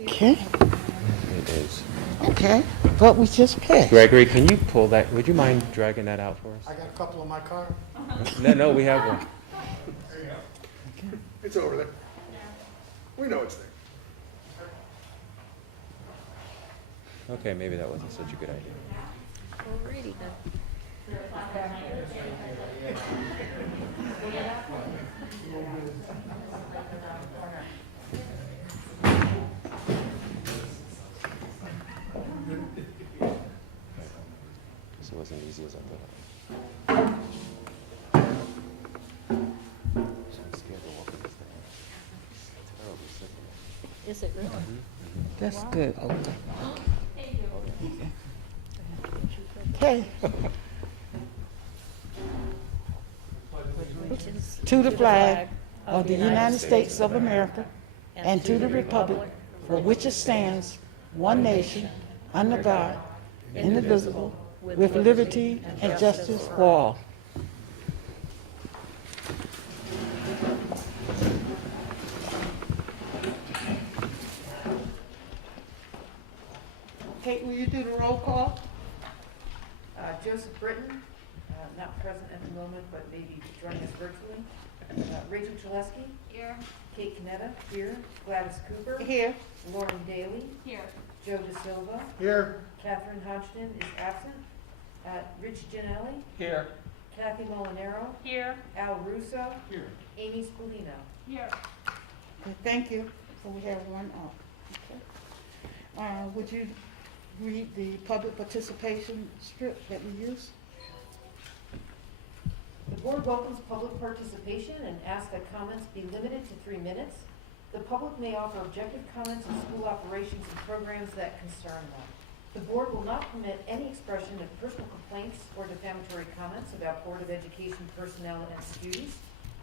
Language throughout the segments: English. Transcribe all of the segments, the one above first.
Okay, It is. okay, but we just passed. Gregory, can you pull that? Would you mind dragging that out for us? I got a couple in my car. No, we have one. There you go. It's over there. We know it's there. Okay, maybe that wasn't such a good idea. Alrighty then. This wasn't easy as I thought. So I'm scared to walk in this thing. It's terribly slippery. Is it really? That's good, okay. Okay, to the flag of the United States of America and to the republic for which it stands, one nation, under God, indivisible, with liberty and justice for all. Kate, will you do the roll call? Joseph Britton, not present at the moment, but maybe joining us virtually. Rachel Chalesky. Here. Kate Canetta. Here. Gladys Cooper. Here. Lauren Daly. Here. Joe De Silva. Here. Catherine Hodgson is absent. Rich Gianelli. Here. Kathy Molinaro. Here. Al Russo. Here. Amy Spallino. Here. Okay, thank you. So we have one off. Okay. Would you read the public participation strip that we use? The board welcomes public participation and asks that comments be limited to 3 minutes. The public may offer objective comments on school operations and programs that concern them. The board will not permit any expression of personal complaints or defamatory comments about Board of Education personnel and students,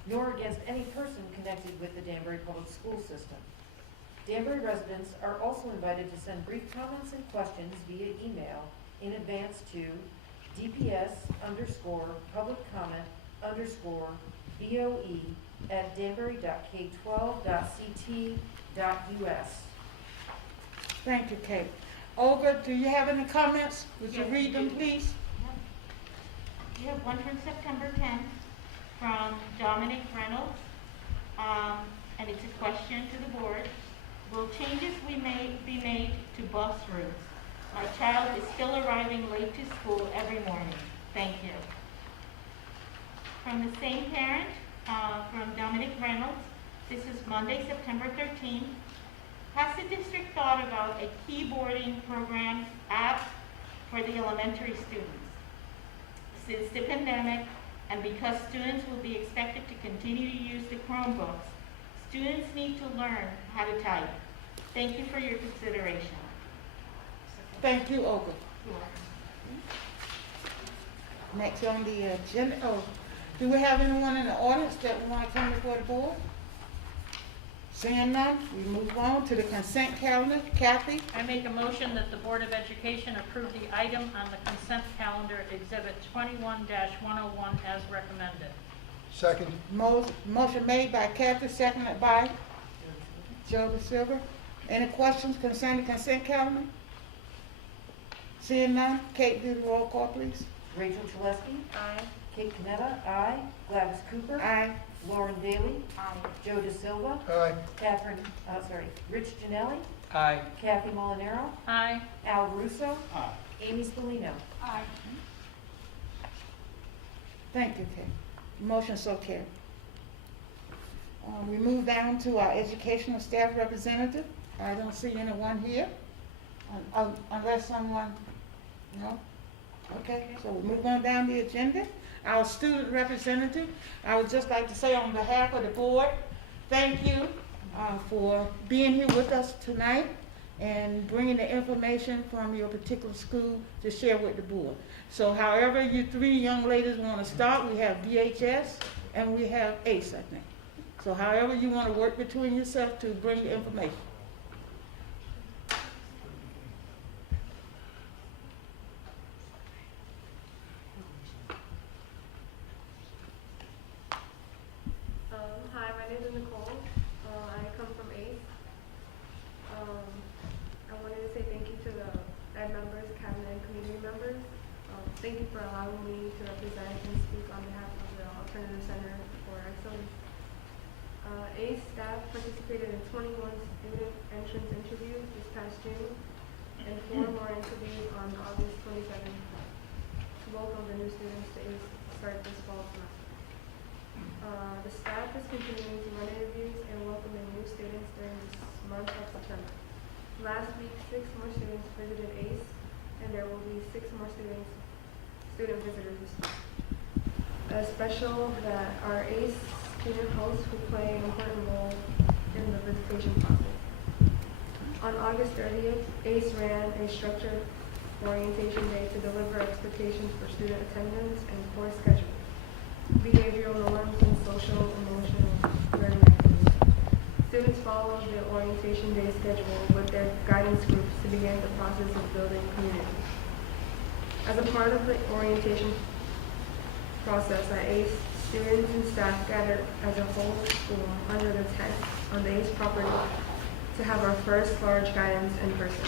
nor against any person connected with the Danbury Public School System. Danbury residents are also invited to send brief comments and questions via email in advance to dps_public_boe@danbury.k12.ct.us. Thank you, Kate. Olga, do you have any comments? Would you Yes, read them, please? We have one from September 10th from Dominic Reynolds, and it's a question to the board. Will changes be made to bus routes? My child is still arriving late to school every morning. Thank you. From the same parent, from Dominic Reynolds, this is Monday, September 13th. Has the district thought about a keyboarding program app for the elementary students? Since the pandemic, and because students will be expected to continue to use the Chromebooks, students need to learn how to type. Thank you for your consideration. Thank you, Olga. Next on the agenda, do we have anyone in the audience that want to come before the board? Seeing none, we move on to the consent calendar. Kathy? I make a motion that the Board of Education approve the item on the consent calendar, Exhibit 21-101, as recommended. Second. Motion made by Kathy, seconded by Joe De Silva. Any questions concerning the consent calendar? Seeing none, Kate, do the roll call, please. Rachel Chalesky. Aye. Kate Canetta. Aye. Gladys Cooper. Aye. Lauren Daly. Aye. Joe De Silva. Aye. Rich Gianelli. Aye. Kathy Molinaro. Aye. Al Russo. Aye. Amy Spallino. Aye. Thank you, Kate. Motion so carried. We move down to our educational staff representative. I don't see anyone here, unless someone, no? Okay, so we move on down the agenda. Our student representative, I would just like to say on behalf of the board, thank you for being here with us tonight and bringing the information from your particular school to share with the board. So however you three young ladies want to start, we have DHS and we have ACE, I think. So however you want to work between yourself to bring the information. Hi, my name is Nicole. I come from ACE. Ed members, cabinet, and community members. Thank you for allowing me to represent and speak on behalf of the Alternative Center for Excellence. ACE staff participated in 21 student entrance interviews this past June, and 4 more interviews on August 27th to welcome the new students to ACE start this fall semester. The staff is continuing to run interviews and welcoming new students during this month of September. Last week, 6 more students visited ACE, and there will be 6 more student visitors this week. A special that our ACE student hosts will play an important role in the visitation process. On August 30th, ACE ran a structured orientation day to deliver expectations for student attendance and course schedule, behavioral norms, and social emotional learning activities. Students followed the orientation day schedule with their guidance groups to begin the process of building community. As a part of the orientation process at ACE, students and staff gathered as a whole school under the tent on the ACE property to have our first large guidance in person.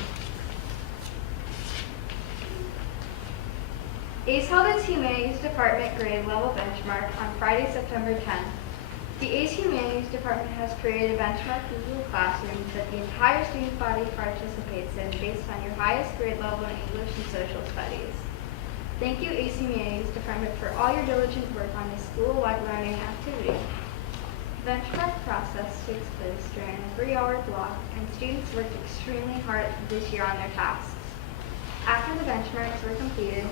ACE held its Humanities Department grade level benchmark on Friday, September 10th. The ACE Humanities Department has created a benchmark Google Classroom that the entire student body participates in based on your highest grade level in English and Social Studies. Thank you, ACE Humanities Department, for all your diligent work on this school-wide learning activity. The benchmark process takes place during a 3-hour block, and students worked extremely hard this year on their tasks. After the benchmarks were completed,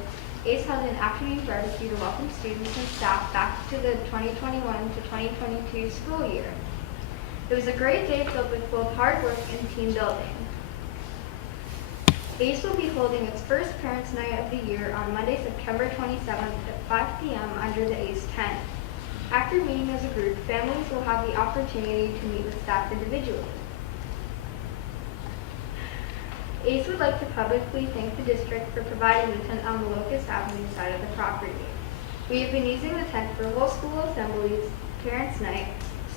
ACE held an afternoon barbecue to welcome students and staff back to the 2021 to 2022 school year. It was a great day filled with both hard work and team building. ACE will be holding its first Parents' Night of the year on Monday, September 27th at 5 p.m. under the ACE tent. After meeting as a group, families will have the opportunity to meet with staff individually. ACE would like to publicly thank the district for providing the tent on the Locust Avenue side of the property. We have been using the tent for whole school assemblies, Parents' Night,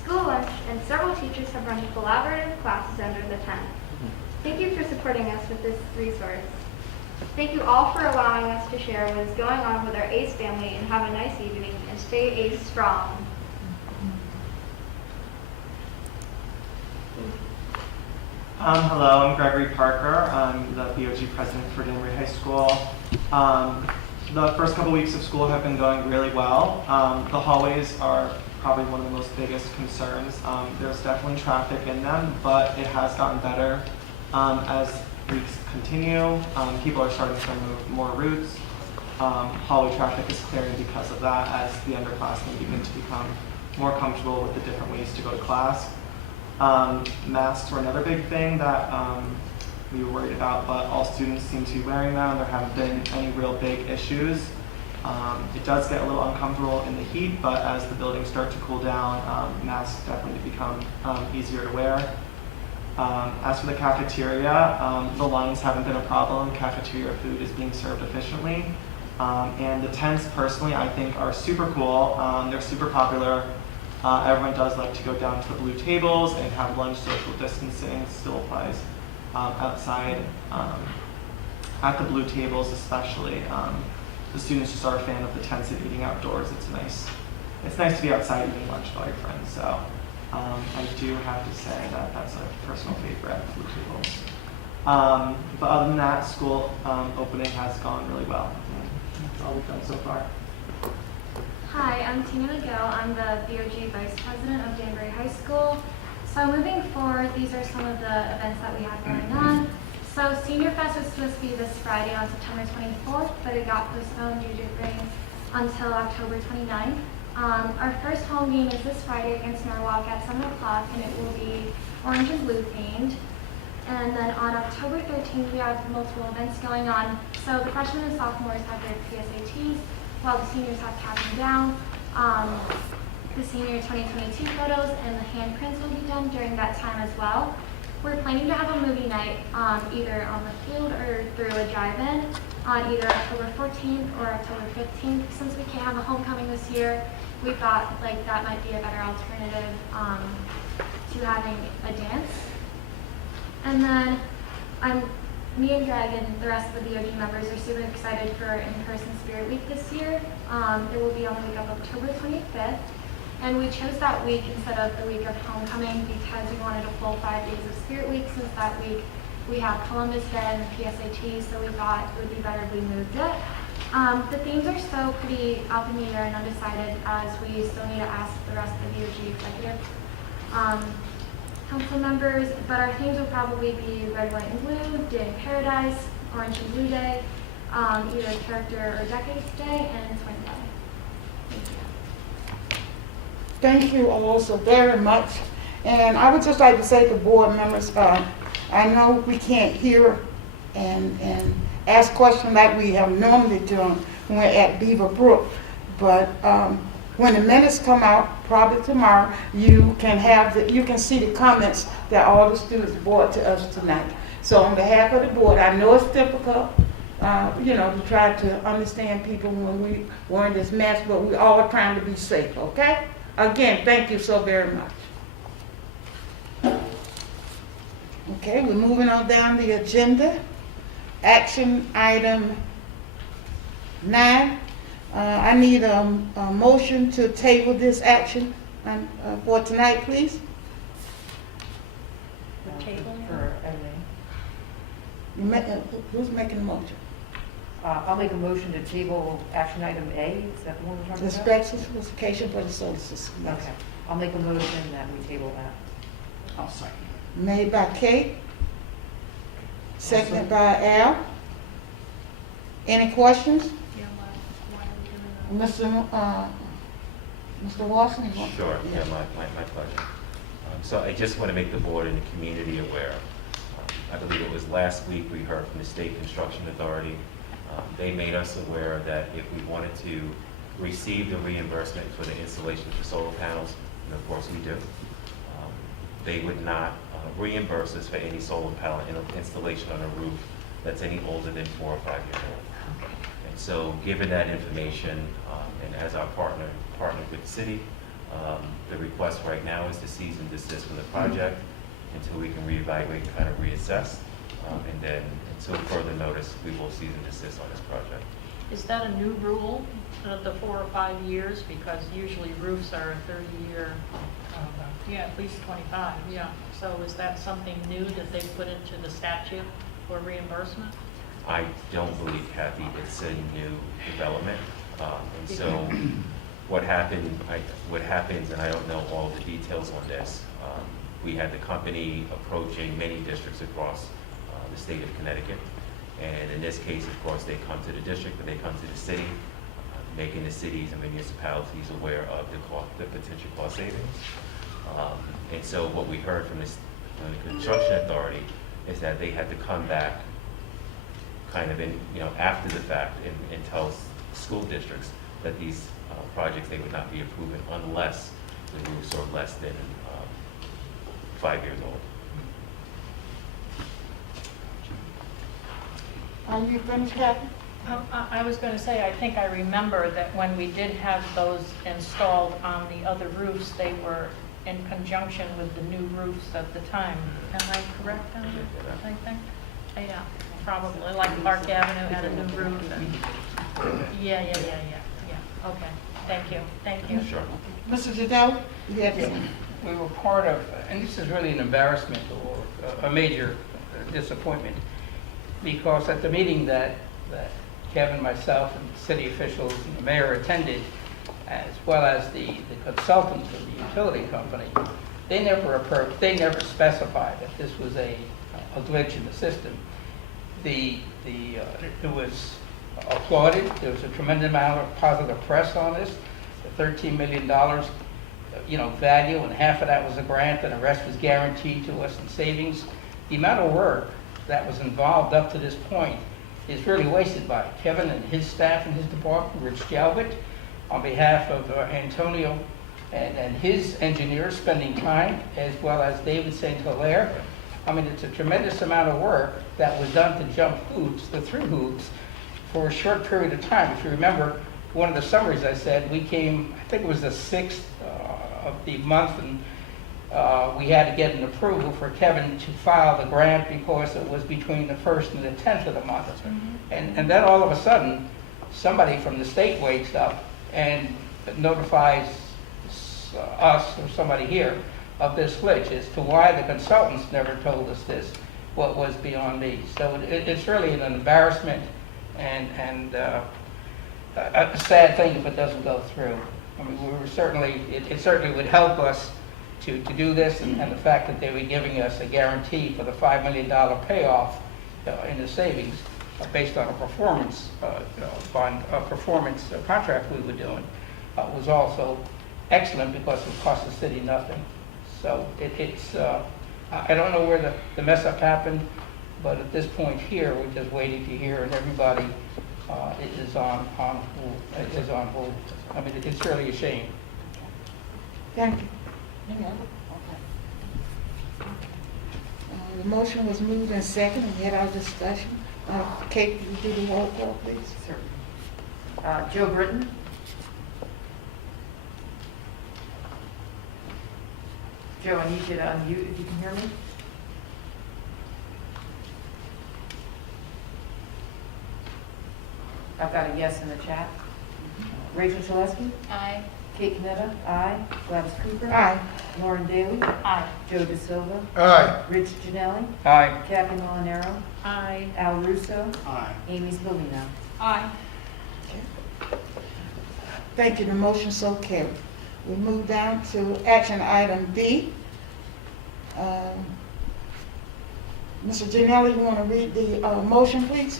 school lunch, and several teachers have run collaborative classes under the tent. Thank you for supporting us with this resource. Thank you all for allowing us to share what is going on with our ACE family, and have a nice evening, and stay ACE strong. Hello, I'm Gregory Parker. I'm the BOG president for Danbury High School. The first couple weeks of school have been going really well. The hallways are probably one of the most biggest concerns. There's definitely traffic in them, but it has gotten better as weeks continue. People are starting to remove more routes. Hallway traffic is clearing because of that, as the underclassmen begin to become more comfortable with the different ways to go to class. Masks were another big thing that we were worried about, but all students seem to be wearing them. There haven't been any real big issues. It does get a little uncomfortable in the heat, but as the buildings start to cool down, masks definitely become easier to wear. As for the cafeteria, the lines haven't been a problem. Cafeteria food is being served efficiently. And the tents, personally, I think are super cool. They're super popular. Everyone does like to go down to the blue tables and have lunch. Social distancing still applies outside. At the blue tables especially, the students just are a fan of the tents and eating outdoors. It's nice to be outside eating lunch with all your friends. So I do have to say that that's a personal favorite at the blue tables. But other than that, school opening has gone really well. That's all we've done so far. Hi, I'm Tina McGill. I'm the BOG Vice President of Danbury High School. So moving forward, these are some of the events that we have going on. So Senior Fest was supposed to be this Friday on September 24th, but it got postponed due to rain until October 29th. Our first home game is this Friday against Norwalk at 7 o'clock, and it will be orange and blue themed. And then on October 13th, we have multiple events going on. So the freshmen and sophomores have their PSATs, while the seniors have tapping down. The senior 2022 photos and the handprints will be done during that time as well. We're planning to have a movie night either on the field or through a drive-in on either October 14th or October 15th. Since we can't have a homecoming this year, we thought like that might be a better alternative to having a dance. And then I'm me and Greg and the rest of the BOD members are super excited for in-person Spirit Week this year. It will be on the week of October 25th. And we chose that week instead of the week of homecoming because we wanted a full 5 days of Spirit Week, since that week we have Columbus Day and the PSAT, so we thought it would be better if we moved it. The themes are still pretty up in the air and undecided, as we still need to ask the rest of the BOG executive council members, but our themes will probably be Red, White, and Blue, Day in Paradise, Orange and Blue Day, either Character or Decades Day, and Twin Day. Thank you all so very much. And I would just like to say to board members, I know we can't hear and ask questions like we have normally done when we're at Beaver Brook, but when the minutes come out, probably tomorrow, you can see the comments that all the students brought to us tonight. So on behalf of the board, I know it's difficult, to try to understand people when we were in this mess, but we all are trying to be safe, okay? Again, thank you so very much. Okay, we're moving on down the agenda. Action item 9. I need a motion to table this action for tonight, please. The table? For everything. Who's making the motion? I'll make a motion to table action item A. Is that the one we're talking The about? specification for the solar system. Okay. I'll make a motion that we table that. I'll second. Made by Kate, seconded by Al. Any questions? Yeah, why are we doing that? Mr. Watson? you want- Sure, yeah, my pleasure. So I just want to make the board and the community aware. I believe it was last week we heard from the State Construction Authority. They made us aware that if we wanted to receive the reimbursement for the installation of the solar panels, and of course we do, they would not reimburse us for any solar panel installation on a roof that's any older than 4 or 5 years old. And so given that information, and as our partner with the city, the request right now is to cease and desist from the project until we can reevaluate and kind of reassess. And then until further notice, we will cease and desist on this project. Is that a new rule, the 4 or 5 years? Because usually roofs are a 30-year, at least 25, yeah. So is that something new that they put into the statute for reimbursement? I don't believe, Kathy, it's a new development. And so what happens, and I don't know all the details on this, we had the company approaching many districts across the state of Connecticut. And in this case, of course, they come to the district, but they come to the city, making the cities and municipalities aware of the potential cost savings. And so what we heard from the construction authority is that they had to come back kind of after the fact and tell school districts that these projects they would not be approving unless the roofs are less than 5 years old. Are you finished, Kathy? I was going to say, I think I remember that when we did have those installed on the other roofs, they were in conjunction with the new roofs at the time. Am I correct on that, I think? Yeah, probably, like Park Avenue had a new roof. Yeah, okay, thank you. Sure. Mr. Jadot? Yes. We were part of, and this is really an embarrassment or a major disappointment, because at the meeting that Kevin, myself, and city officials and the mayor attended, as well as the consultants of the utility company, they never specified that this was a glitch in the system. It was applauded. There was a tremendous amount of positive press on this. The $13 million, value, and half of that was a grant, and the rest was guaranteed to us in savings. The amount of work that was involved up to this point is really wasted by Kevin and his staff and his department, Rich Jalbert, on behalf of Antonio and his engineers spending time, as well as David St. Hilaire. I mean, it's a tremendous amount of work that was done to jump hoops, through hoops, for a short period of time. If you remember, one of the summaries I said, we came, I think it was the 6th of the month, and we had to get an approval for Kevin to file the grant because it was between the 1st and the 10th of the month. And then all of a sudden, somebody from the state wakes up and notifies us or somebody here of this glitch. As to why the consultants never told us this, what was beyond me. So it's really an embarrassment and a sad thing if it doesn't go through. I mean, we were certainly, it certainly would help us to do this, and the fact that they were giving us a guarantee for the $5 million payoff in the savings based on a performance bond, performance contract we were doing was also excellent because it cost the city nothing. So I don't know where the mess up happened, but at this point here, we're just waiting to hear, and everybody is on hold. I mean, it's really a shame. Thank you. Any other? Okay. The motion was moved and seconded. We had our discussion. Kate, will you do the roll call, please? Certainly. Joe Britton? Joe, I need you to unmute if you can hear me. I've got a yes in the chat. Rachel Shaleski? Aye. Kate Canetta? Aye. Gladys Cooper? Aye. Lauren Daly? Aye. Joe De Silva? Aye. Rich Janelli? Aye. Kathy Molinaro? Aye. Al Russo? Aye. Amy Spallina? Aye. Thank you. The motion so carried. We move down to action item B. Mr. Janelli, you want to read the motion, please?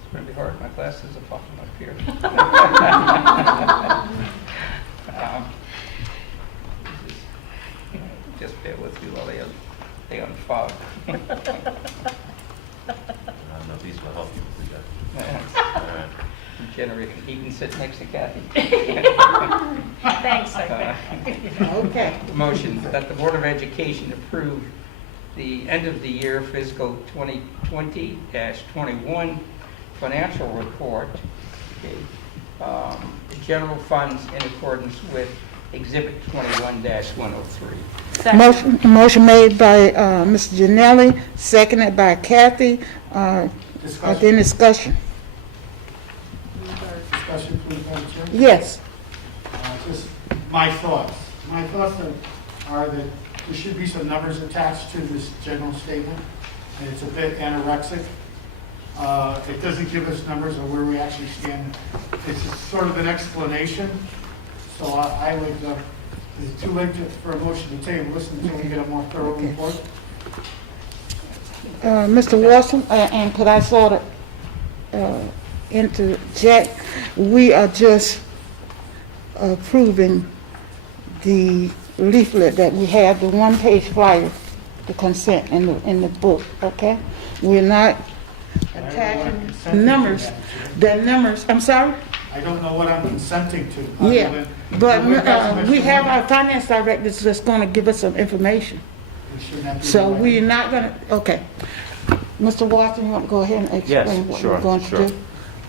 It's going to be hard. My glasses are popping up here. Just bear with me while they unfog. I don't know if these will help you with that. Generator. He can sit next to Kathy. Thanks, I think. Okay. Motion that the Board of Education approve the end of the year fiscal 2020-21 financial report, general funds in accordance with Exhibit 21-103. Motion made by Mr. Janelli, seconded by Kathy. Then discussion. Discussion, please, Madam Chair. Yes. Just my thoughts. My thoughts are that there should be some numbers attached to this general statement, and it's a bit anorexic. It doesn't give us numbers of where we actually stand. It's sort of an explanation. So I would, is it too late for a motion to table? Listen until we get a more thorough report. Mr. Watson, and could I sort of interject? We are just approving the leaflet that we have, the one-page flyer, the consent in the book, okay? We're not attaching numbers. The numbers, I'm sorry? I don't know what I'm consenting to. Yeah, but we have our finance director that's going to give us some information. So we're not going to, okay. Mr. Watson, you want to go ahead and explain what we're going to do?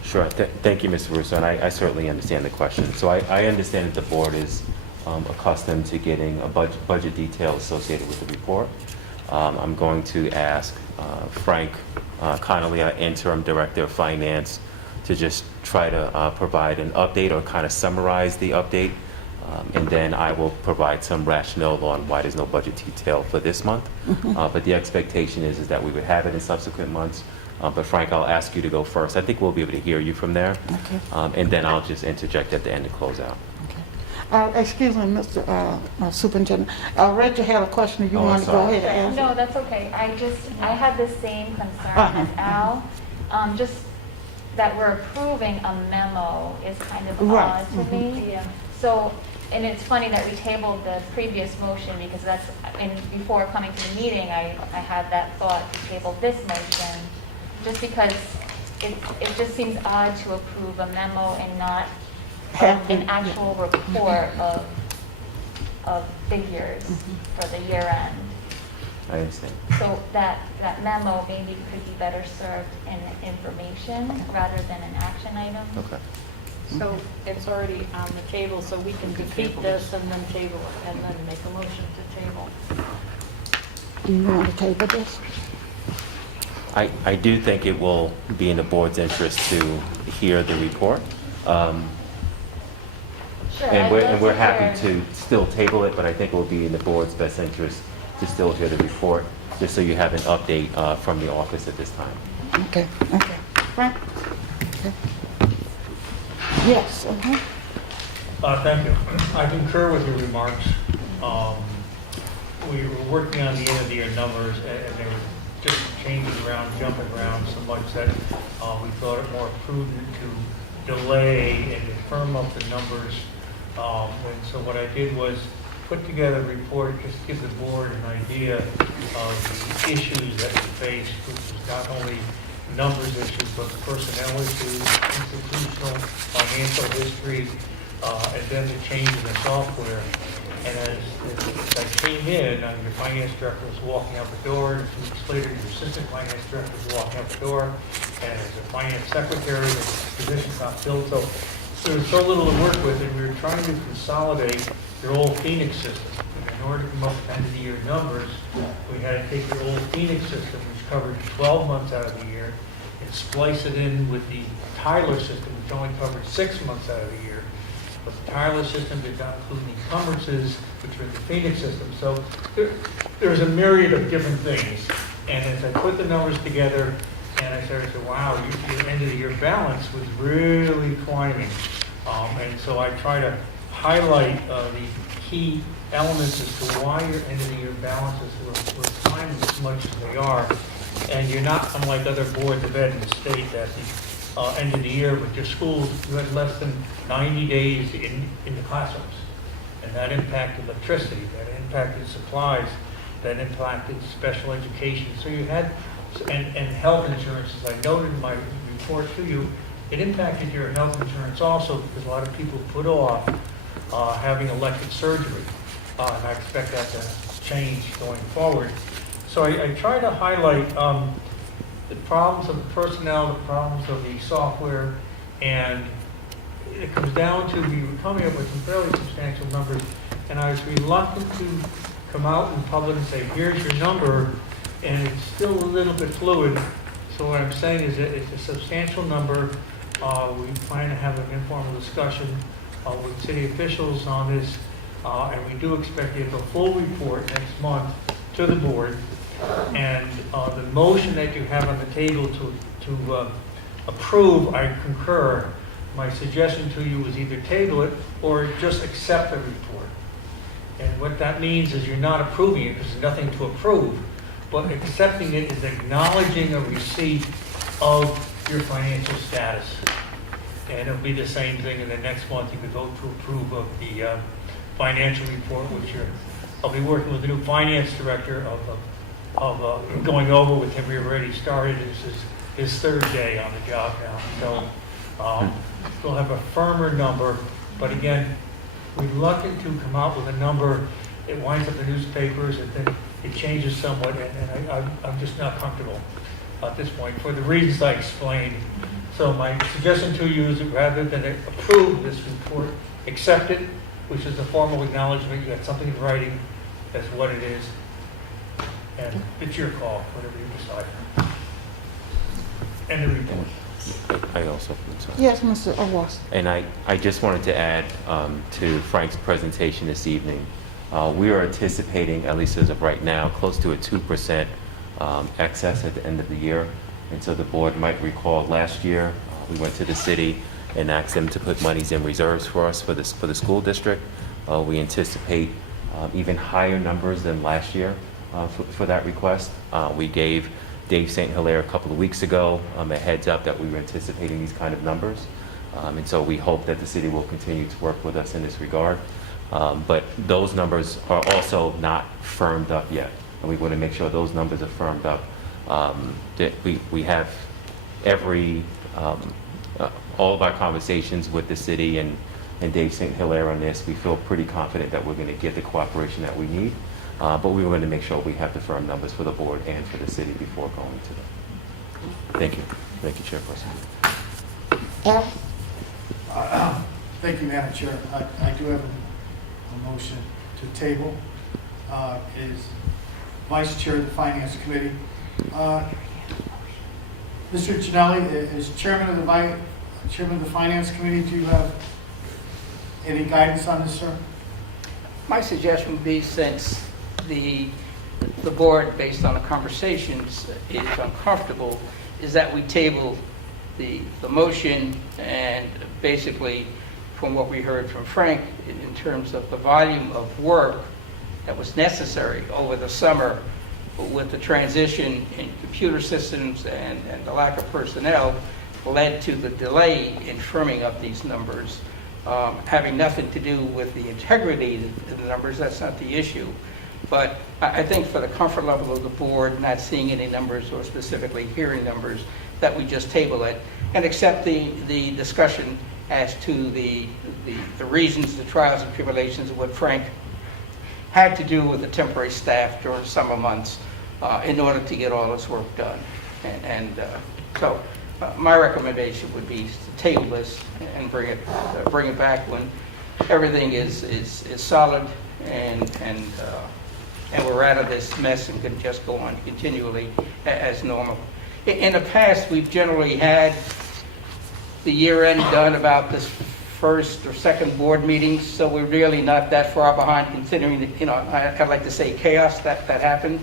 Sure. Thank you, Mr. Russo, and I certainly understand the question. So I understand that the board is accustomed to getting a budget detail associated with the report. I'm going to ask Frank Connolly, our interim director of finance, to just try to provide an update or kind of summarize the update, and then I will provide some rationale on why there's no budget detail for this month. But the expectation is that we would have it in subsequent months. But Frank, I'll ask you to go first. I think we'll be able to hear you from there. Okay. And then I'll just interject at the end to close out. Excuse me, Mr. Superintendent. Rachel had a question. Do you Oh, I'm want to go sorry. ahead and answer? No, that's okay. I had the same concern as Al. Just that we're approving a memo is kind of Right. odd to me. Yeah. So, and it's funny that we tabled the previous motion because before coming to the meeting, I had that thought to table this motion, just because it just seems odd to approve a memo and not an actual report of figures for the year end. I understand. So that memo maybe could be better served in information rather than an action item. Okay. So it's already on the table, so we can defeat this and then table it, and then make a motion to table. Do you want to table this? I do think it will be in the board's interest to hear the report. And we're happy to still table it, but I think it will be in the board's best interest to still hear the report, just so you have an update from the office at this time. Okay, okay. Frank? Okay. Yes, Thank you. I concur with your remarks. We were working on the end of the year numbers, and they were just changing around, jumping around so much that we thought it more prudent to delay and to firm up the numbers. And so what I did was put together a report, just to give the board an idea of the issues that we faced, which was not only numbers issues, but personnel issues, institutional, financial history, and then the change in the software. And as I came in, your finance director was walking out the door, and 2 weeks later, your assistant finance director was walking out the door, and as a finance secretary, the position got filled. So there was so little to work with, and we were trying to consolidate your old Phoenix system. And in order to come up with end of the year numbers, we had to take your old Phoenix system, which covered 12 months out of the year, and splice it in with the Tyler system, which only covered 6 months out of the year. But the Tyler system did not include the encumbrances, which were in the Phoenix system. So there's a myriad of different things. And as I put the numbers together, and I started to say, wow, your end of the year balance was really climbing. And so I try to highlight the key elements as to why your end of the year balances were climbing as much as they are. And you're not unlike other boards of ed in the state that the end of the year with your schools, you had less than 90 days in the classrooms. And that impacted electricity, that impacted supplies, that impacted special education. So you had, and health insurance, as I noted in my report to you, it impacted your health insurance also because a lot of people put off having elective surgery. And I expect that to change going forward. So I try to highlight the problems of the personnel, the problems of the software, and it comes down to we were coming up with some fairly substantial numbers, and I was reluctant to come out in public and say, here's your number, and it's still a little bit fluid. So what I'm saying is that it's a substantial number. We plan to have an informal discussion with city officials on this, and we do expect to have a full report next month to the board. And the motion that you have on the table to approve, I concur. My suggestion to you is either table it or just accept the report. And what that means is you're not approving it because there's nothing to approve, but accepting it is acknowledging a receipt of your financial status. And it'll be the same thing in the next month. You could vote to approve of the financial report, which I'll be working with the new finance director of going over with him. We've already started. This is his third day on the job now. So we'll have a firmer number, but again, reluctant to come out with a number. It winds up in the newspapers and then it changes somewhat, and I'm just not comfortable at this point for the reasons I explained. So my suggestion to you is that rather than approve this report, accept it, which is a formal acknowledgement. You got something in writing. That's what it is. And it's your call, whatever you decide. And the report. I also think so. yes, Mr. Owas. And I just wanted to add to Frank's presentation this evening. We are anticipating, at least as of right now, close to a 2% excess at the end of the year. And so the board might recall last year, we went to the city and asked them to put monies in reserves for us for the school district. We anticipate even higher numbers than last year for that request. We gave Dave St. Hilaire a couple of weeks ago a heads up that we were anticipating these kind of numbers. And so we hope that the city will continue to work with us in this regard. But those numbers are also not firmed up yet. And we want to make sure those numbers are firmed up. That we have all of our conversations with the city and Dave St. Hilaire on this. We feel pretty confident that we're going to get the cooperation that we need. But we want to make sure we have the firm numbers for the board and for the city before going to them. Thank you. Thank you, Chairperson. Al? Thank you, Madam Chair. I do have a motion to table. Is Vice Chair of the Finance Committee. Mr. Ginelli, as Chairman of the Finance Committee, do you have any guidance on this, sir? My suggestion would be, since the board, based on the conversations, is uncomfortable, is that we table the motion, and basically, from what we heard from Frank, in terms of the volume of work that was necessary over the summer with the transition in computer systems and the lack of personnel, led to the delay in firming up these numbers. Having nothing to do with the integrity of the numbers, that's not the issue. But I think for the comfort level of the board, not seeing any numbers or specifically hearing numbers, that we just table it and accept the discussion as to the reasons, the trials and tribulations of what Frank had to do with the temporary staff during summer months in order to get all this work done. So my recommendation would be to table this and bring it back when everything is solid and we're out of this mess and can just go on continually as normal. In the past, we've generally had the year-end done about this first or second board meeting, so we're really not that far behind, considering that, I'd like to say chaos that happened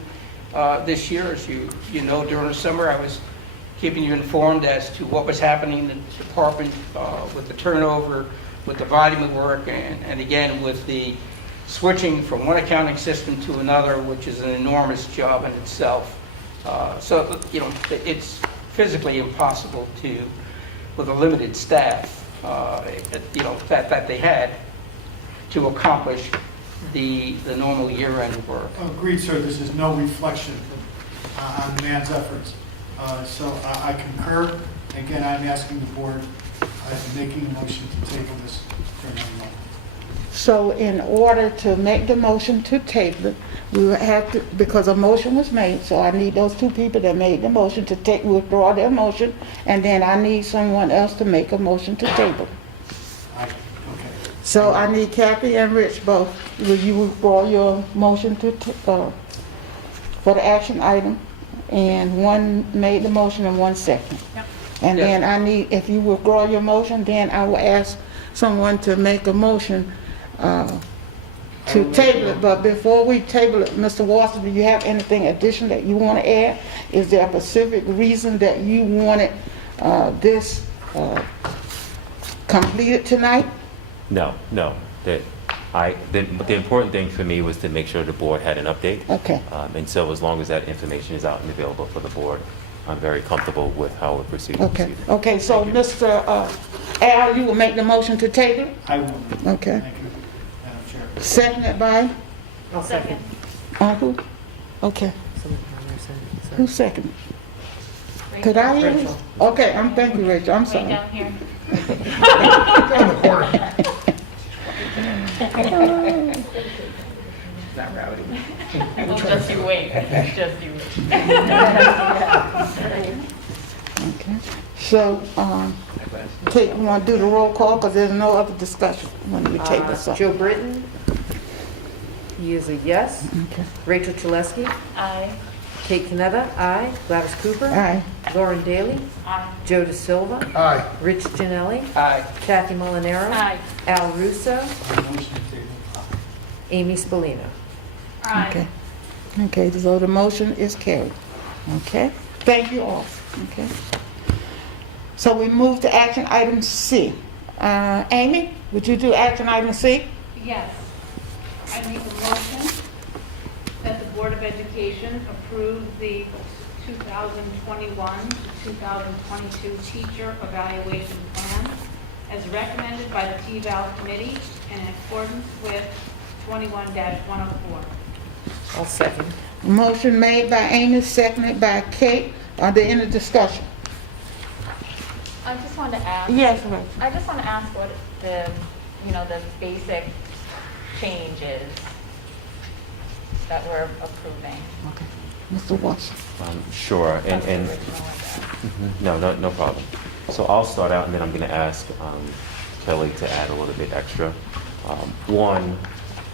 this year. As you know, during the summer, I was keeping you informed as to what was happening in the department with the turnover, with the volume of work, and again, with the switching from one accounting system to another, which is an enormous job in itself. So, it's physically impossible to, with a limited staff, that they had, to accomplish the normal year-end work. Agreed, sir. This is no reflection on the man's efforts. So I concur. Again, I'm asking the board, I'm making a motion to table this for another month. So in order to make the motion to table it, we would have to, because a motion was made, so I need those two people that made the motion to withdraw their motion, and then I need someone else to make a motion to table. Okay. So I need Kathy and Rich both. Will you withdraw your motion for the action item? And one made the motion and one second. Yep. And Yes. then I need, if you withdraw your motion, then I will ask someone to make a motion to table it. But before we table it, Mr. Watson, do you have anything additional that you want to add? Is there a specific reason that you wanted this completed tonight? No. The important thing for me was to make sure the board had an update. Okay. And so as long as that information is out and available for the board, I'm very comfortable with how we're proceeding. Okay. Okay, so Mr. Al, you will make the motion to table? I will. Okay. Thank you, Madam Chair. Seconded by? I'll second. Who? Okay. Who seconded? Could I hear who's? Okay, thank you, Rachel, I'm Way sorry. down here. Not rowdy. Well, just you wait. Just you wait. Okay. So, you want to do the roll call, because there's no other discussion when we table something. Joe Britton, he is a yes. Okay. Rachel Chalesky, Aye. Kate Canetta, aye. Gladys Cooper, Aye. Lauren Daly, Aye. Joe De Silva, Aye. Rich Janelli, Aye. Kathy Molinaro, Aye. Al Russo, Motion to table. Amy Spallina. Okay. Okay, so the motion is carried. Okay? Thank you all. Okay? So we move to action item C. Amy, would you do action item C? Yes. I make a motion that the Board of Education approve the 2021 to 2022 teacher evaluation plan as recommended by the T-Val Committee in accordance with 21-104. I'll second. Motion made by Amy, seconded by Kate. Are there any discussion? I just wanted to ask. Yes, ma'am. I just want to ask what the basic change is that we're approving. Okay. Mr. Watson. Sure, From the and original agenda. no problem. So I'll start out, and then I'm going to ask Kelly to add a little bit extra. One,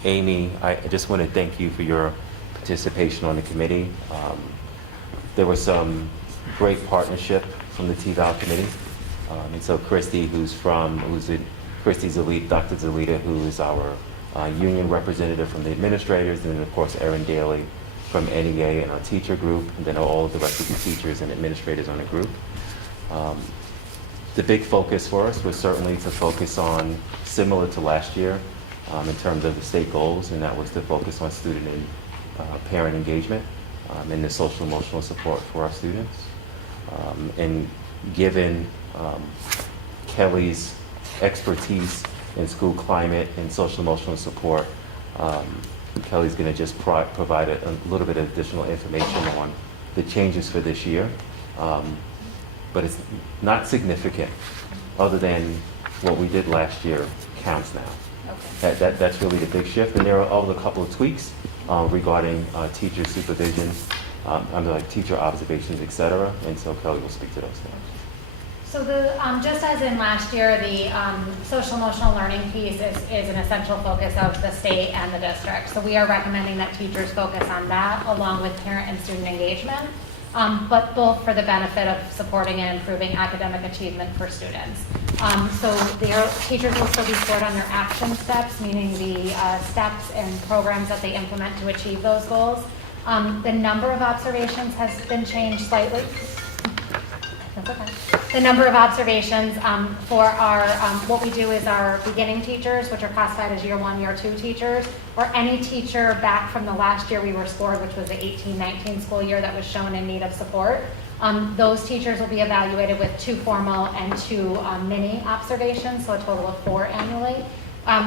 Amy, I just want to thank you for your participation on the committee. There was some great partnership from the T-Val committee. And so Christy, Christy Zalita, Dr. Zalita, who is our union representative from the administrators, and then of course Erin Daly from NEA and our teacher group, and then all of the rest of the teachers and administrators on the group. The big focus for us was certainly to focus on, similar to last year, in terms of the state goals, and that was to focus on student and parent engagement and the social emotional support for our students. And given Kelly's expertise in school climate and social emotional support, Kelly's going to just provide a little bit of additional information on the changes for this year. But it's not significant, other than what we did last year counts now. Okay. That's really the big shift, and there are also a couple of tweaks regarding teacher supervision, like teacher observations, etc. And so Kelly will speak to those now. So just as in last year, the social emotional learning piece is an essential focus of the state and the district. So we are recommending that teachers focus on that along with parent and student engagement, but both for the benefit of supporting and improving academic achievement for students. So their teachers will still be scored on their action steps, meaning the steps and programs that they implement to achieve those goals. The number of observations has been changed slightly. That's okay. The number of observations for our, what we do is our beginning teachers, which are classified as year 1, year 2 teachers, or any teacher back from the last year we were scored, which was the 18-19 school year that was shown in need of support. Those teachers will be evaluated with 2 formal and 2 mini observations, so a total of 4 annually.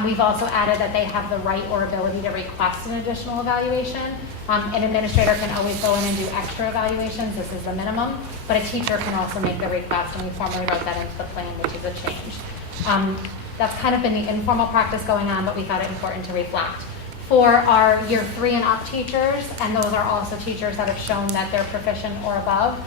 We've also added that they have the right or ability to request an additional evaluation. An administrator can always go in and do extra evaluations. This is the minimum, but a teacher can also make the request, and we formally wrote that into the plan, which is a change. That's kind of been the informal practice going on, but we thought it important to reflect. For our year 3 and up teachers, and those are also teachers that have shown that they're proficient or above,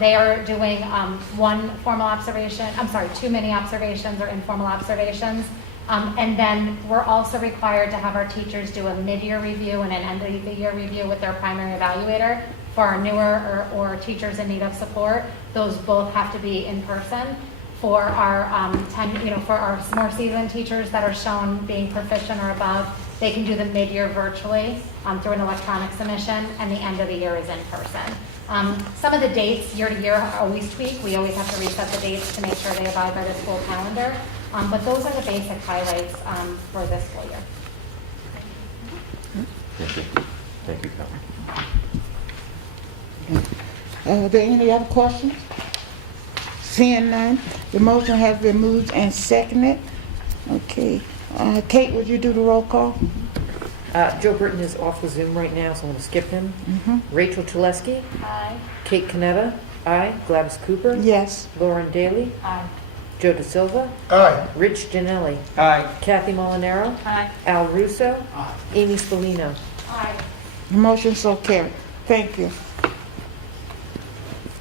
they are doing 1 formal observation, 2 mini observations or informal observations. And then we're also required to have our teachers do a mid-year review and an end-of-the-year review with their primary evaluator. For our newer or teachers in need of support, those both have to be in person. For our for our more seasoned teachers that are shown being proficient or above, they can do the mid-year virtually through an electronic submission, and the end of the year is in person. Some of the dates year to year are always tweaked. We always have to reset the dates to make sure they abide by the school calendar. But those are the basic highlights for this school year. Thank you. Thank you, Kelly. Are there any other questions? Seeing none, the motion has been moved and seconded. Okay. Kate, would you do the roll call? Joe Burton is off the Zoom right now, so I'm going to skip him. Rachel Chalesky. Aye. Kate Canetta. Aye. Gladys Cooper. Yes. Lauren Daly. Aye. Joe De Silva. Aye. Rich Janelli. Aye. Kathy Molinaro. Aye. Al Russo. Aye. Amy Spallino. Aye. The motion so carried. Thank you.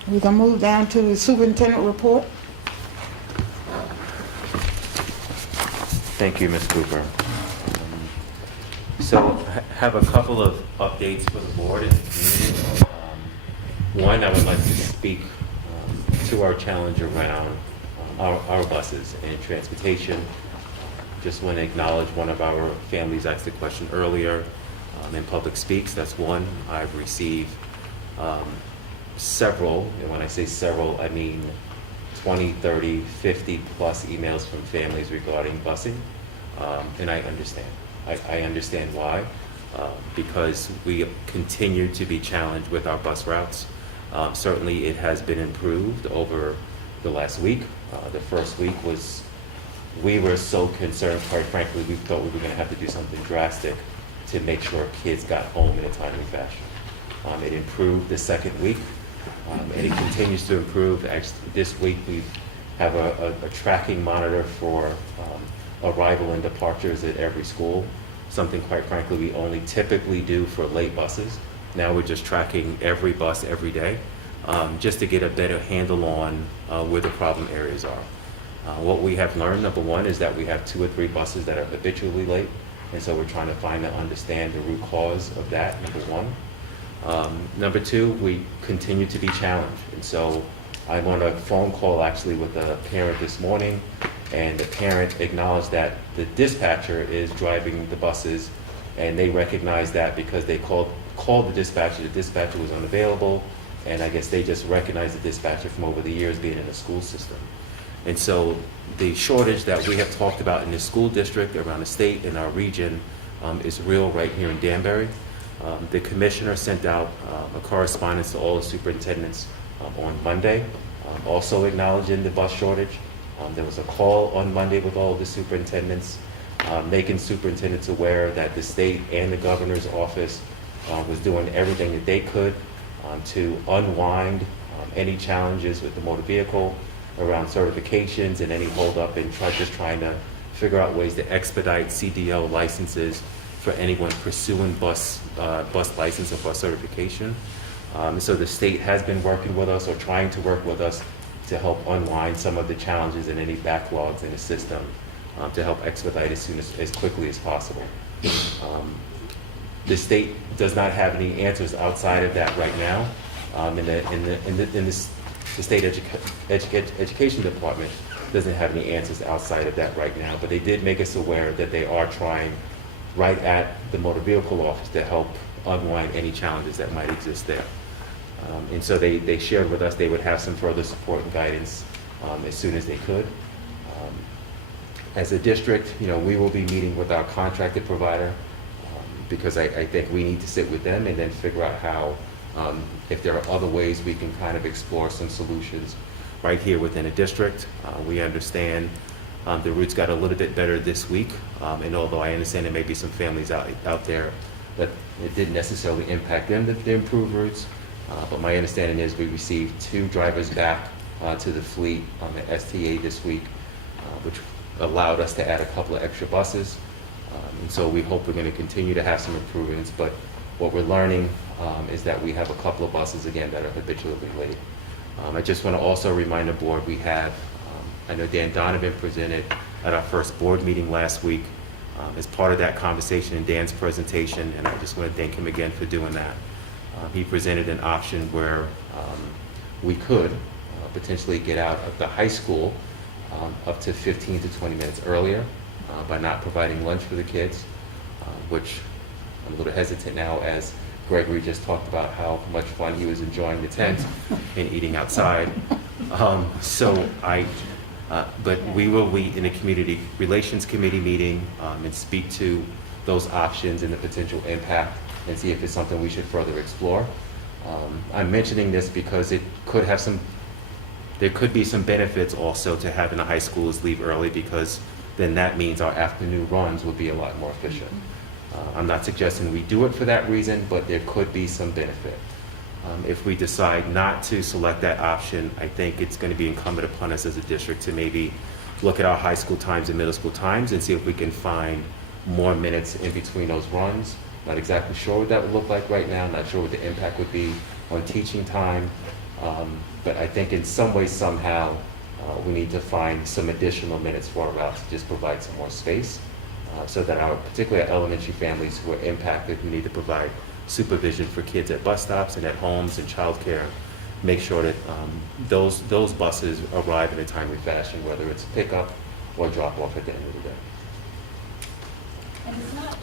We're going to move down to the superintendent report. Thank you, Ms. Cooper. So I have a couple of updates for the board and the community. One, I would like to speak to our challenge around our buses and transportation. Just want to acknowledge one of our families asked a question earlier in Public Speaks. That's one. I've received several, and when I say several, I mean 20, 30, 50 plus emails from families regarding busing, and I understand. I understand why, because we continue to be challenged with our bus routes. Certainly it has been improved over the last week. The first week we were so concerned, quite frankly, we thought we were going to have to do something drastic to make sure kids got home in a timely fashion. It improved the second week, and it continues to improve. Actually, this week we have a tracking monitor for arrival and departures at every school, something quite frankly we only typically do for late buses. Now we're just tracking every bus every day, just to get a better handle on where the problem areas are. What we have learned, number one, is that we have 2 or 3 buses that are habitually late, and so we're trying to find and understand the root cause of that, number one. Number 2, we continue to be challenged, and so I'm on a phone call actually with a parent this morning, and the parent acknowledged that the dispatcher is driving the buses, and they recognize that because they called the dispatcher was unavailable, and I guess they just recognized the dispatcher from over the years being in the school system. And so the shortage that we have talked about in the school district, around the state, in our region, is real right here in Danbury. The commissioner sent out a correspondence to all the superintendents on Monday, also acknowledging the bus shortage. There was a call on Monday with all of the superintendents, making superintendents aware that the state and the governor's office was doing everything that they could to unwind any challenges with the motor vehicle around certifications and any holdup, and trying to figure out ways to expedite CDL licenses for anyone pursuing bus license or bus certification. So the state has been working with us, or trying to work with us, to help unwind some of the challenges and any backlogs in the system, to help expedite as quickly as possible. The state does not have any answers outside of that right now. The state education department doesn't have any answers outside of that right now, but they did make us aware that they are trying right at the motor vehicle office to help unwind any challenges that might exist there. And so they shared with us they would have some further support and guidance as soon as they could. As a district, we will be meeting with our contracted provider, because I think we need to sit with them and then figure out how, if there are other ways we can kind of explore some solutions right here within a district. We understand the routes got a little bit better this week, and although I understand there may be some families out there that it didn't necessarily impact them, the improved routes, but my understanding is we received 2 drivers back to the fleet on the STA this week, which allowed us to add a couple of extra buses. And so we hope we're going to continue to have some improvements, but what we're learning is that we have a couple of buses, again, that are habitually late. I just want to also remind the board we have, I know Dan Donovan presented at our first board meeting last week as part of that conversation in Dan's presentation, and I just want to thank him again for doing that. He presented an option where we could potentially get out of the high school up to 15 to 20 minutes earlier by not providing lunch for the kids, which I'm a little hesitant now, as Gregory just talked about how much fun he was enjoying the tent and eating outside. But we will be in a community relations committee meeting and speak to those options and the potential impact and see if it's something we should further explore. I'm mentioning this because there could be some benefits also to having the high schools leave early, because then that means our afternoon runs will be a lot more efficient. I'm not suggesting we do it for that reason, but there could be some benefit. If we decide not to select that option, I think it's going to be incumbent upon us as a district to maybe look at our high school times and middle school times and see if we can find more minutes in between those runs. Not exactly sure what that would look like right now, not sure what the impact would be on teaching time, but I think in some way, somehow, we need to find some additional minutes for our routes to just provide some more space, so that particularly our elementary families who are impacted, we need to provide supervision for kids at bus stops and at homes and childcare. Make sure that those buses arrive in a timely fashion, whether it's pickup or drop off at the end of the day. And it's not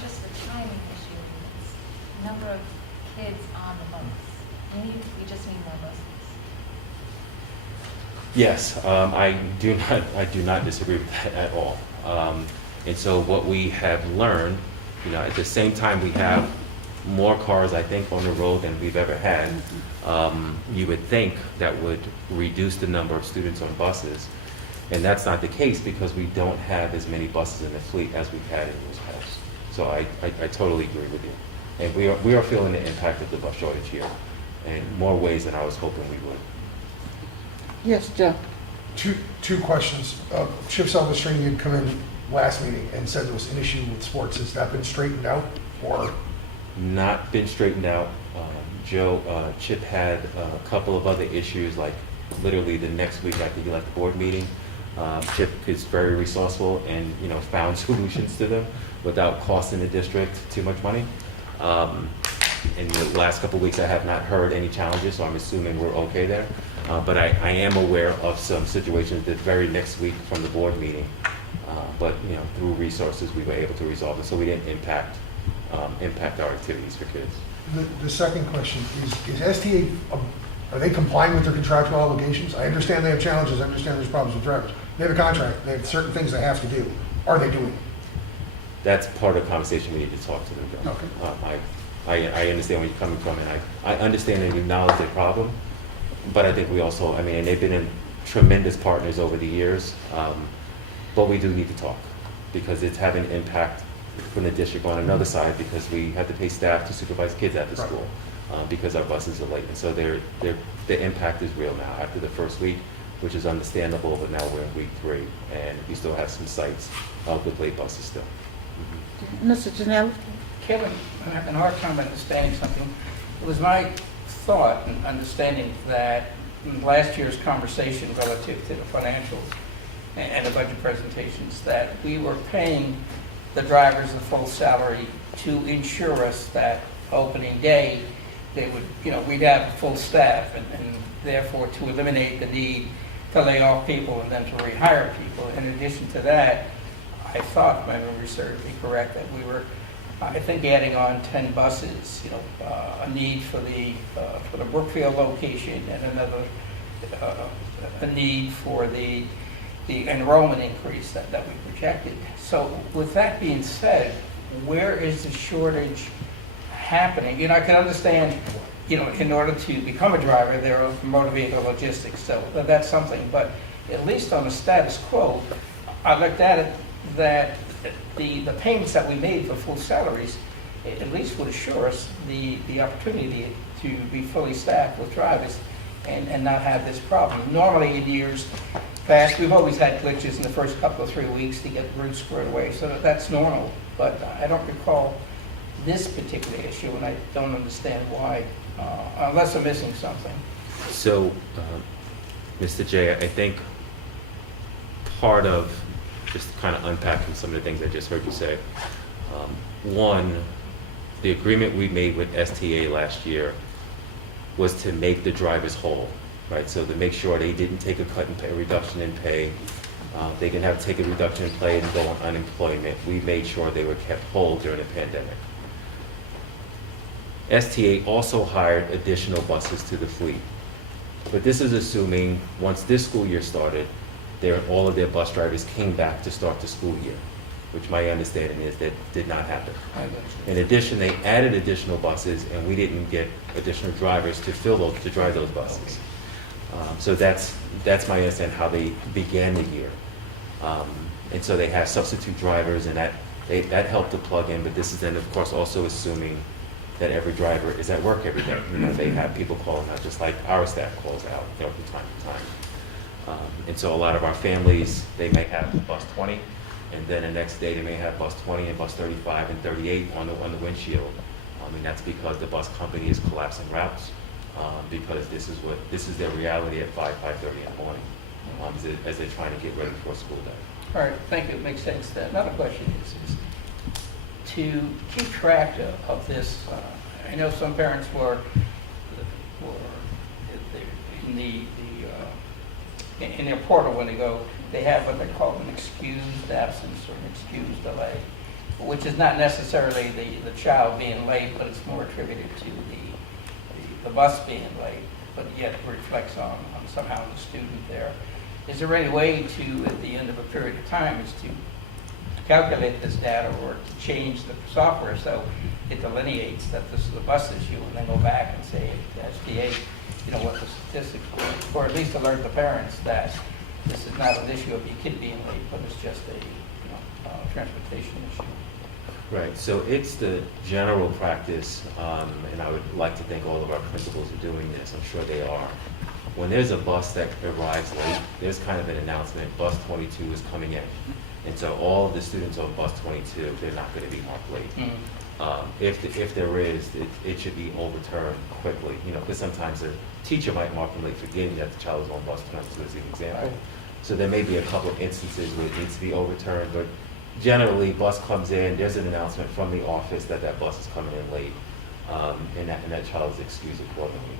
just the timing issue, it's the number of kids on the bus. We just need more buses. Yes, I do not disagree with that at all. And so what we have learned, at the same time we have more cars, I think, on the road than we've ever had. You would think that would reduce the number of students on buses. And that's not the case, because we don't have as many buses in the fleet as we've had in years past. So I totally agree with you. And we are feeling the impact of the bus shortage here in more ways than I was hoping we would. Yes, Joe. Two questions. Chip Silvestrini had come in last meeting and said there was an issue with sports. Has that been straightened out, or? Not been straightened out. Chip had a couple of other issues, like literally the next week after he left the board meeting. Chip is very resourceful and, found solutions to them without costing the district too much money. In the last couple of weeks, I have not heard any challenges, so I'm assuming we're okay there. But I am aware of some situations the very next week from the board meeting. But, through resources, we were able to resolve it, so we didn't impact our activities for kids. The second question is STA, are they complying with their contractual obligations? I understand they have challenges, I understand there's problems with drivers. They have a contract, they have certain things they have to do. Are they doing it? That's part of the conversation we need to talk to them about. Okay. I understand where you're coming from, and I understand and acknowledge the problem, but I think we also, and they've been tremendous partners over the years, but we do need to talk, because it's having an impact from the district on another side, because we have to pay staff to supervise kids at the school, because our buses are late, and so the impact is real now after the first week, which is understandable, but now we're in week 3, and we still have some sites with late buses still. Mr. Janelle? Kevin, I'm having a hard time understanding something. It was my thought and understanding that in last year's conversation relative to the financials and the budget presentations, that we were paying the drivers the full salary to ensure us that opening day, they would, we'd have full staff, and therefore to eliminate the need to lay off people and then to rehire people. In addition to that, I thought, if my memory serves me correct, that we were, I think, adding on 10 buses, a need for the Brookfield location, and another, a need for the enrollment increase that we projected. So with that being said, where is the shortage happening? I can understand, in order to become a driver, there are motor vehicle logistics, so that's something, but at least on the status quo, I looked at it that the payments that we made for full salaries at least would assure us the opportunity to be fully staffed with drivers and not have this problem. Normally in years past, we've always had glitches in the first couple of 3 weeks to get routes squared away, so that's normal, but I don't recall this particular issue, and I don't understand why, unless I'm missing something. So, Mr. J, I think part of just kind of unpacking some of the things I just heard you say. One, the agreement we made with STA last year was to make the drivers whole, right? So to make sure they didn't take a cut in pay, a reduction in pay, they didn't have to take a reduction in pay and go on unemployment. We made sure they were kept whole during the pandemic. STA also hired additional buses to the fleet. But this is assuming once this school year started, all of their bus drivers came back to start the school year, which my understanding is that did not happen. In addition, they added additional buses, and we didn't get additional drivers to drive those buses. So that's my understanding how they began the year. And so they have substitute drivers, and that helped to plug in. But this is then, of course, also assuming that every driver is at work every day. They have people calling out, just like our staff calls out from time to time. And so a lot of our families, they may have bus 20, and then the next day they may have bus 20 and bus 35 and 38 on the windshield. And that's because the bus company is collapsing routes, because this is their reality at 5:30 in the morning, as they're trying to get ready for school day. All right, thank you, it makes sense. Another question is to keep track of this. I know some parents were in their portal when they go, they have what they call an excused absence or an excused delay, which is not necessarily the child being late, but it's more attributed to the bus being late, but yet reflects on somehow the student there. Is there any way to, at the end of a period of time, is to calculate this data or to change the software so it delineates that this is a bus issue, and then go back and say to SDA, what the statistics were, or at least alert the parents that this is not an issue of your kid being late, but it's just a transportation issue. Right, so it's the general practice, and I would like to think all of our principals are doing this, I'm sure they are. When there's a bus that arrives late, there's kind of an announcement, bus 22 is coming in. And so all of the students on bus 22, they're not going to be marked late. If there is, it should be overturned quickly, you know, because sometimes the teacher might mark them late forgetting that the child is on bus 22 as an example. So there may be a couple of instances where it needs to be overturned, but generally, bus comes in, there's an announcement from the office that that bus is coming in late, and that child is excused accordingly.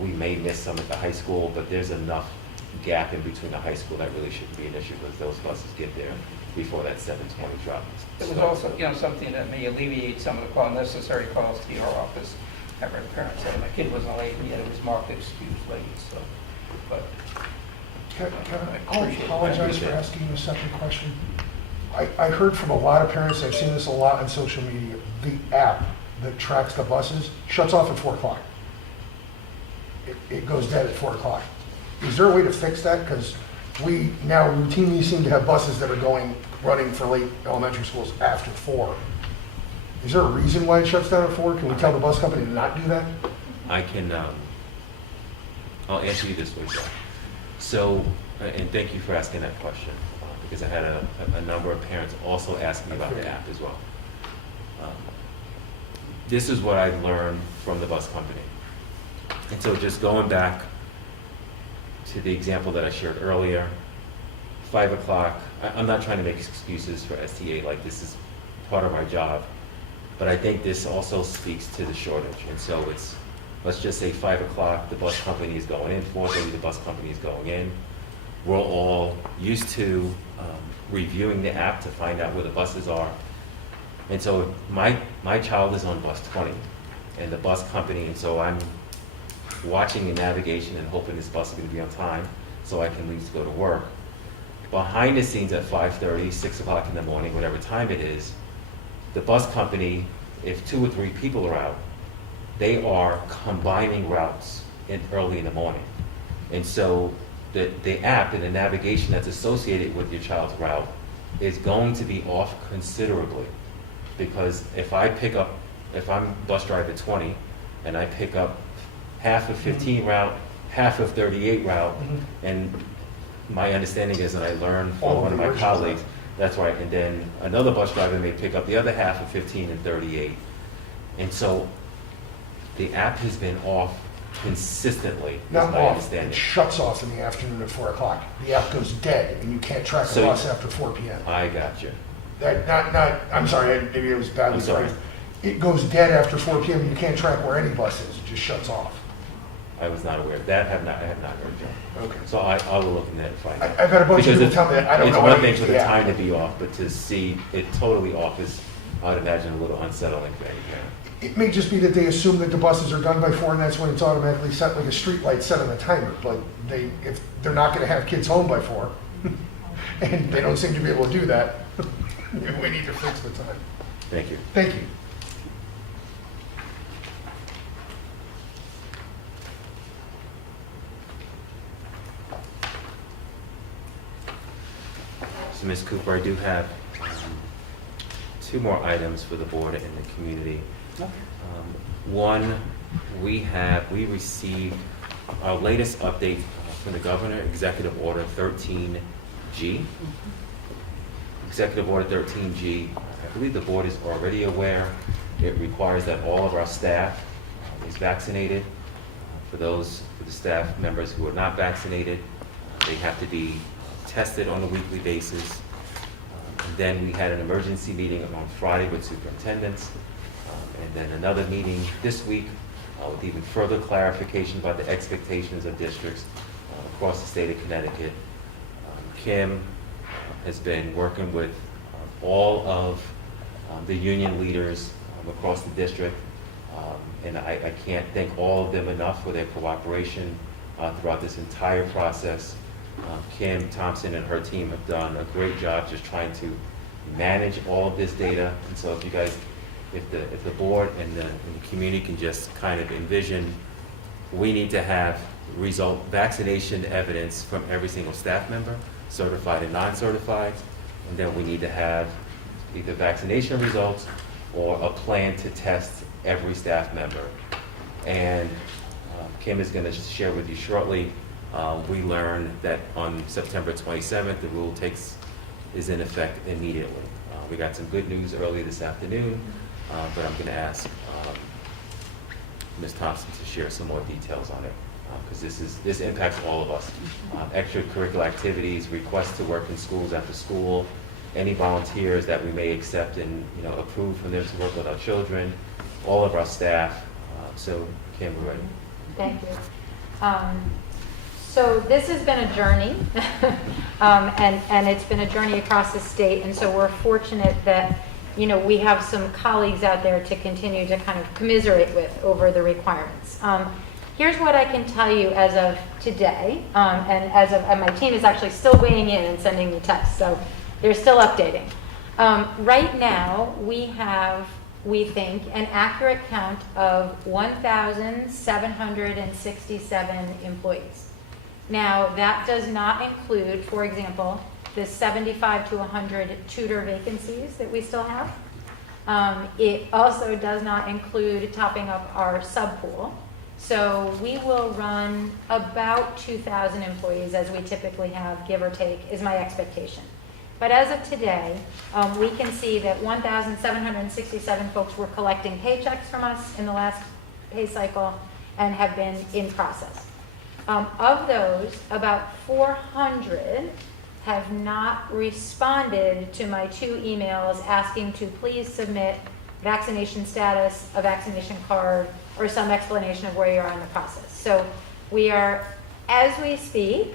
We may miss some at the high school, but there's enough gap in between the high school that really shouldn't be an issue because those buses get there before that 7:20 drop. It was also, you know, something that may alleviate some of the unnecessary calls to your office. I've heard parents say, my kid wasn't late, and yet it was marked excused late, so, but. I'll apologize for asking you a second question. I heard from a lot of parents, I've seen this a lot on social media, the app that tracks the buses shuts off at 4 o'clock. It goes dead at 4 o'clock. Is there a way to fix that? Because we now routinely seem to have buses that are running for late elementary schools after 4. Is there a reason why it shuts down at 4? Can we tell the bus company to not do that? I can, I'll answer you this way, sir. So, and thank you for asking that question, because I had a number of parents also ask me about the app as well. This is what I learned from the bus company. And so just going back to the example that I shared earlier, 5 o'clock, I'm not trying to make excuses for STA, like this is part of our job, but I think this also speaks to the shortage. And so it's, let's just say 5 o'clock, the bus company is going in, 4:30, the bus company is going in. We're all used to reviewing the app to find out where the buses are. And so my child is on bus 20 and the bus company, and so I'm watching the navigation and hoping this bus is going to be on time so I can leave to go to work. Behind the scenes at 5:30, 6 o'clock in the morning, whatever time it is, the bus company, if 2 or 3 people are out, they are combining routes early in the morning. And so the app and the navigation that's associated with your child's route is going to be off considerably. Because if I'm bus driver 20 and I pick up half of 15 route, half of 38 route, and my understanding is, and I learned from one of my colleagues, that's right, and then another bus driver may pick up the other half of 15 and 38. And so the app has been off consistently, is Not my off, understanding. it shuts off in the afternoon at 4 o'clock. The app goes dead and you can't track the So- bus after 4 p.m. I got you. I'm sorry, maybe it was badly I'm sorry. phrased. It goes dead after 4 p.m. and you can't track where any bus is, it just shuts off. I was not aware of that. I have not heard that. Okay. So I will look into that and find out. I've had a bunch of Because people tell me that, I don't it's know one anything thing for to the the time app. to be off, but to see it totally off is, I would imagine, a little unsettling for any parent. It may just be that they assume that the buses are done by 4 and that's when it's automatically set, like a street light set on the timer. But if they're not gonna have kids home by 4, and they don't seem to be able to do that, we need to fix the time. Thank you. Thank you. So Ms. Cooper, I do have 2 more items for the board and the community. One, we received our latest update from the governor, Executive Order 13G. Executive Order 13G, I believe the board is already aware. It requires that all of our staff is vaccinated. For the staff members who are not vaccinated, they have to be tested on a weekly basis. And then we had an emergency meeting on Friday with superintendents, and then another meeting this week with even further clarification about the expectations of districts across the state of Connecticut. Kim has been working with all of the union leaders across the district, and I can't thank all of them enough for their cooperation throughout this entire process. Kim Thompson and her team have done a great job just trying to manage all of this data. And so if you guys, if the board and the community can just kind of envision, we need to have vaccination evidence from every single staff member, certified and non-certified, and then we need to have either vaccination results or a plan to test every staff member. And Kim is going to share with you shortly. We learned that on September 27th, the rule is in effect immediately. We got some good news early this afternoon but I'm going to ask Ms. Thompson to share some more details on it, because this impacts all of us. Extracurricular activities, requests to work in schools after school, any volunteers that we may accept and approve for them to work with our children, all of our staff. So, Kim, we're ready. Thank you. So this has been a journey, and it's been a journey across the state, and so we're fortunate that we have some colleagues out there to continue to kind of commiserate with over the requirements. Here's what I can tell you as of today, and my team is actually still weighing in and sending me texts, so they're still updating. Right now, we have, we think, an accurate count of 1,767 employees. Now, that does not include, for example, the 75 to 100 tutor vacancies that we still have. It also does not include topping up our sub-pool. So we will run about 2,000 employees as we typically have, give or take, is my expectation. But as of today, we can see that 1,767 folks were collecting paychecks from us in the last pay cycle and have been in process. Of those, about 400 have not responded to my 2 emails asking to please submit vaccination status, a vaccination card, or some explanation of where you are in the process. So we are, as we speak,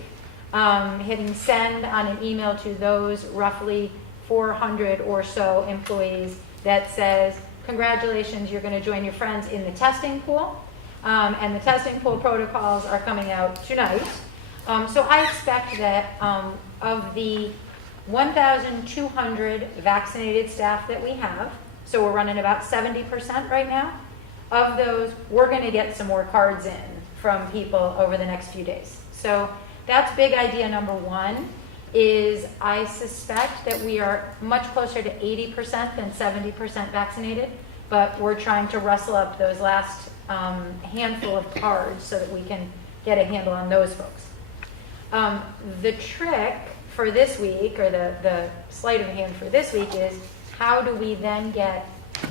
hitting send on an email to those roughly 400 or so employees that says, congratulations, you're going to join your friends in the testing pool. And the testing pool protocols are coming out tonight. So I expect that of the 1,200 vaccinated staff that we have, so we're running about 70% right now, of those, we're going to get some more cards in from people over the next few days. So that's big idea number 1, is I suspect that we are much closer to 80% than 70% vaccinated, but we're trying to rustle up those last handful of cards so that we can get a handle on those folks. The trick for this week, or the sleight of hand for this week, is how do we then get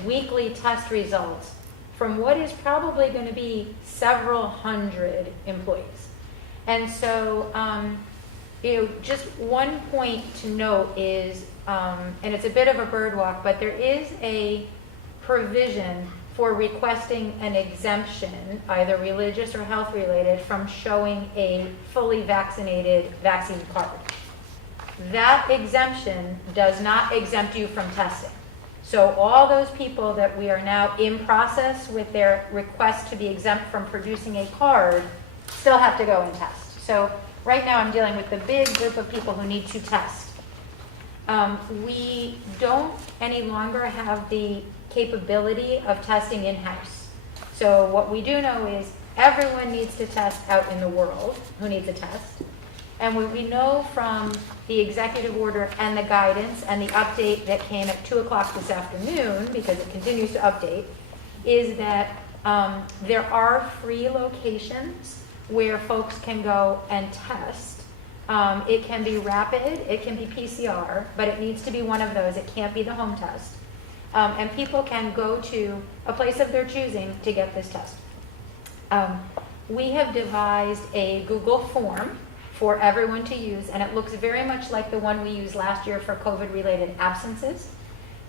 weekly test results from what is probably going to be several hundred employees. And so, just one point to note is, and it's a bit of a bird walk, but there is a provision for requesting an exemption, either religious or health related, from showing a fully vaccinated vaccine card. That exemption does not exempt you from testing. So all those people that we are now in process with their request to be exempt from producing a card still have to go and test. So right now I'm dealing with the big group of people who need to test. We don't any longer have the capability of testing in-house. So what we do know is everyone needs to test out in the world who needs a test. And what we know from the executive order and the guidance and the update that came at 2 o'clock this afternoon, because it continues to update, is that there are free locations where folks can go and test. It can be rapid, it can be PCR, but it needs to be one of those. It can't be the home test. And people can go to a place of their choosing to get this test. We have devised a Google form for everyone to use, and it looks very much like the one we used last year for COVID-related absences.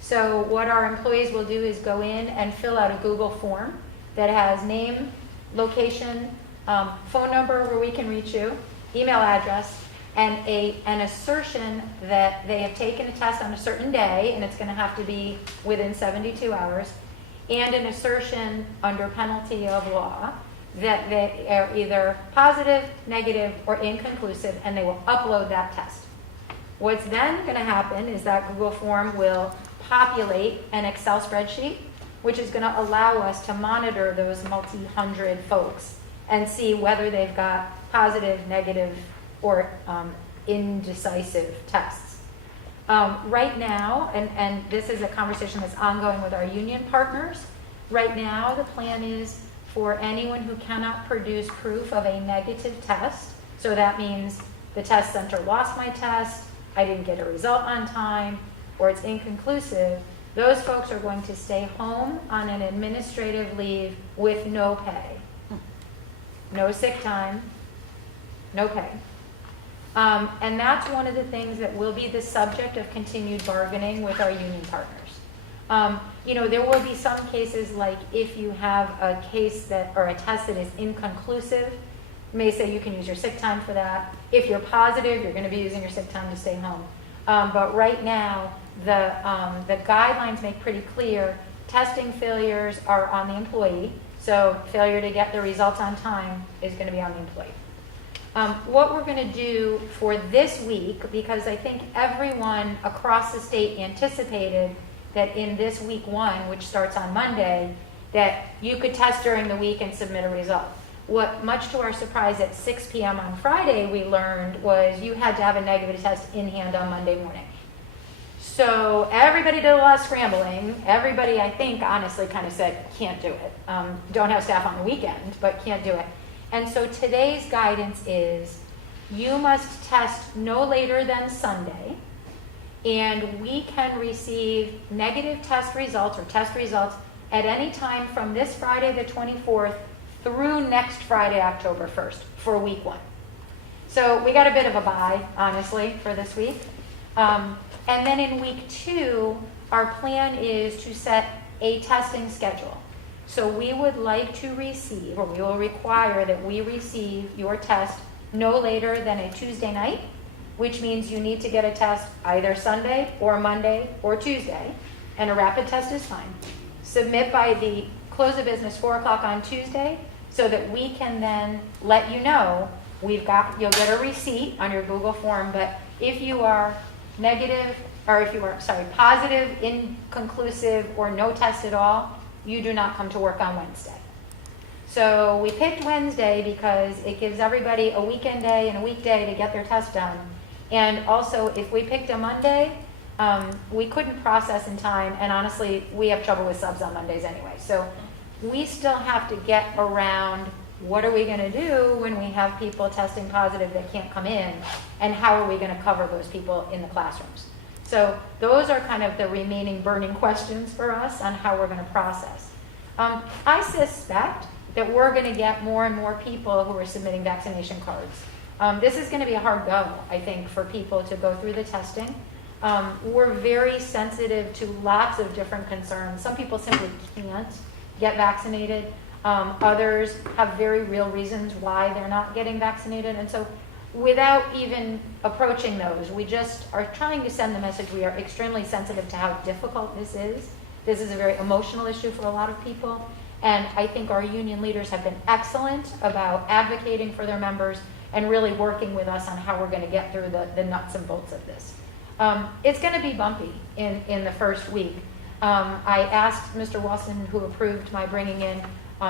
So what our employees will do is go in and fill out a Google form that has name, location, phone number where we can reach you, email address, and an assertion that they have taken a test on a certain day, and it's going to have to be within 72 hours, and an assertion under penalty of law that they are either positive, negative, or inconclusive, and they will upload that test. What's then going to happen is that Google form will populate an Excel spreadsheet, which is going to allow us to monitor those multi-hundred folks and see whether they've got positive, negative, or indecisive tests. Right now, and this is a conversation that's ongoing with our union partners, right now the plan is for anyone who cannot produce proof of a negative test, so that means the test center lost my test, I didn't get a result on time, or it's inconclusive, Those folks are going to stay home on an administrative leave with no pay. No sick time, no pay. And that's one of the things that will be the subject of continued bargaining with our union partners. There will be some cases like if you have a case that, or a test that is inconclusive, may say you can use your sick time for that. If you're positive, you're going to be using your sick time to stay home. But right now, the guidelines make pretty clear testing failures are on the employee. So failure to get the results on time is going to be on the employee. What we're going to do for this week, because I think everyone across the state anticipated that in this week 1, which starts on Monday, that you could test during the week and submit a result. What, much to our surprise, at 6 p.m. on Friday we learned was you had to have a negative test in hand on Monday morning. So everybody did a lot of scrambling. Everybody, I think, honestly kind of said, can't do it. Don't have staff on the weekend, but can't do it. And so today's guidance is you must test no later than Sunday, and we can receive negative test results or test results at any time from this Friday the 24th through next Friday, October 1st, for week 1. So we got a bit of a bye, honestly, for this week. And then in week 2, our plan is to set a testing schedule. So we would like to receive, or we will require that we receive your test no later than a Tuesday night, which means you need to get a test either Sunday or Monday or Tuesday, and a rapid test is fine. Submit by the close of business 4 o'clock on Tuesday, so that we can then let you know you'll get a receipt on your Google form, but if you are negative, or if you are, positive, inconclusive, or no test at all, you do not come to work on Wednesday. So we picked Wednesday because it gives everybody a weekend day and a weekday to get their test done. And also, if we picked a Monday, we couldn't process in time, and honestly, we have trouble with subs on Mondays anyway. So we still have to get around what are we going to do when we have people testing positive that can't come in, and how are we going to cover those people in the classrooms. So those are kind of the remaining burning questions for us on how we're going to process. I suspect that we're going to get more and more people who are submitting vaccination cards. This is going to be a hard go, I think, for people to go through the testing. We're very sensitive to lots of different concerns. Some people simply can't get vaccinated. Others have very real reasons why they're not getting vaccinated. And so without even approaching those, we just are trying to send the message we are extremely sensitive to how difficult this is. This is a very emotional issue for a lot of people. And I think our union leaders have been excellent about advocating for their members and really working with us on how we're going to get through the nuts and bolts of this. It's going to be bumpy in the first week. I asked Mr. Wilson, who approved my bringing in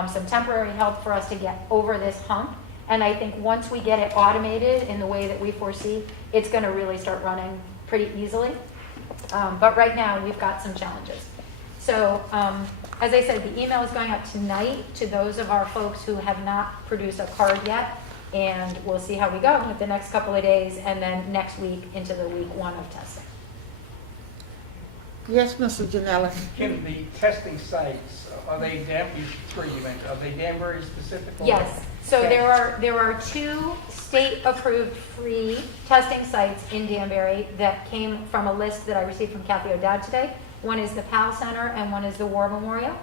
some temporary help for us to get over this hump. And I think once we get it automated in the way that we foresee, it's going to really start running pretty easily. But right now, we've got some challenges. So as I said, the email is going out tonight to those of our folks who have not produced a card yet. And we'll see how we go with the next couple of days, and then next week into the week 1 of testing. Yes, Mr. Janella. Kim, the testing sites, are they Danbury specific? Yes. So Okay. there are 2 state-approved free testing sites in Danbury that came from a list that I received from Kathy O'Dowd today. One is the PAL Center and one is the War Memorial.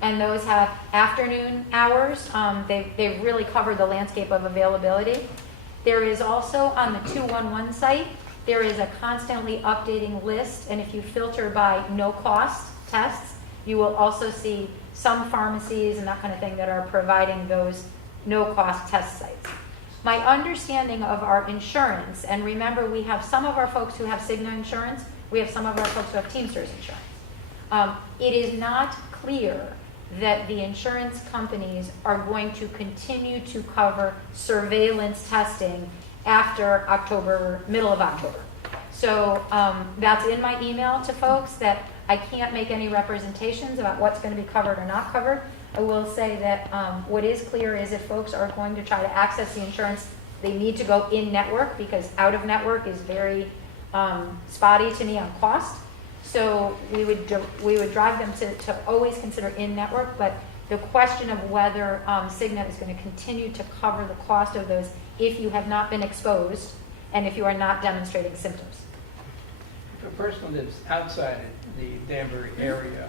And those have afternoon hours. They've really covered the landscape of availability. There is also on the 211 site, there is a constantly updating list. And if you filter by no-cost tests, you will also see some pharmacies and that kind of thing that are providing those no-cost test sites. My understanding of our insurance, and remember we have some of our folks who have Cigna insurance, we have some of our folks who have Teamsters insurance. It is not clear that the insurance companies are going to continue to cover surveillance testing after October, middle of October. So that's in my email to folks that I can't make any representations about what's going to be covered or not covered. I will say that what is clear is if folks are going to try to access the insurance, they need to go in network because out of network is very spotty to me on cost. So we would drive them to always consider in-network, but the question of whether Cigna is going to continue to cover the cost of those if you have not been exposed and if you are not demonstrating symptoms. If a person lives outside the Danbury area,